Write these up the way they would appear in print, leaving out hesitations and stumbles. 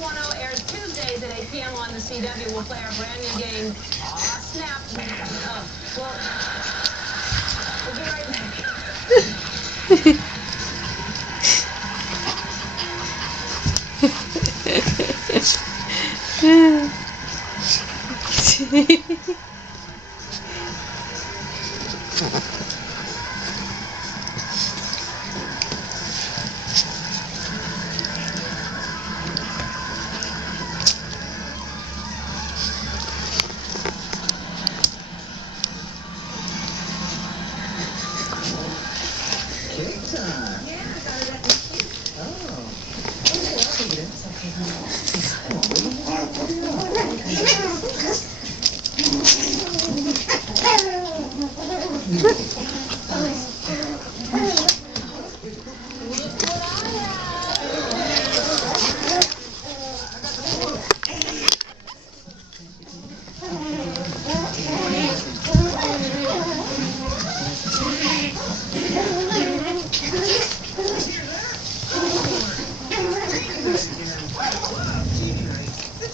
90210 airs Tuesdays at 8 p.m. on the CW. We'll play our brand new game, Aw Snap. We'll be right back. Cake time. Yeah, I got it at the cake. Oh. Okay, I'll take it.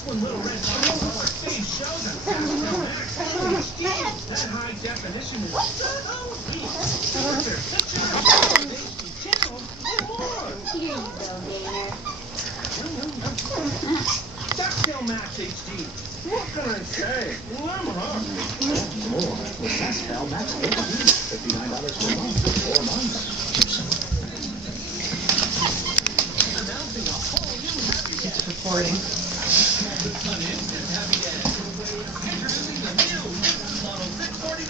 Little red stage shows us that high definition is so deep. Their pictures, channel, and more. Here you go, Gator. Ducktail Max HD. What can I say? I'm hooked. More with Pascal Max HD. $59 per month for 4 months. Announcing a whole new happy dance. Recording. An instant happy dance. Introducing the new Instant Model 649.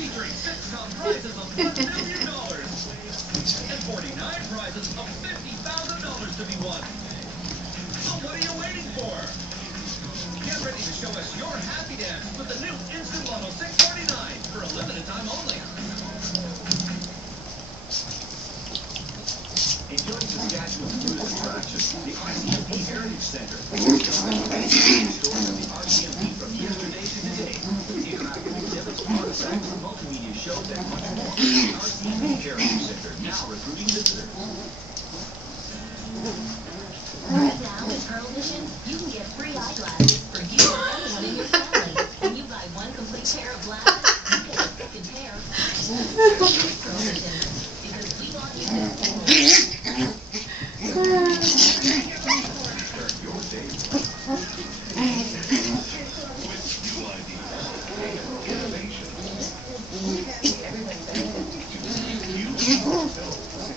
Featuring 6 top prizes of $1 million. And 49 prizes of $50,000 to be won. So what are you waiting for? Get ready to show us your happy dance with the new Instant Model 649 for a limited time only. Enjoy Saskatchewan's newest attraction, the RCMP Heritage Center. Stories of the RCMP from yesterday to today. Interactive exhibits, artifacts, multimedia shows, and much more. The RCMP Heritage Center, now recruiting visitors. Right now at Pearl Vision, you can get free eyeglasses for you or anyone in your family. When you buy one complete pair of glasses, you get a second pair. Pearl Vision, because we want you to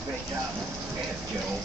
Great job. And get all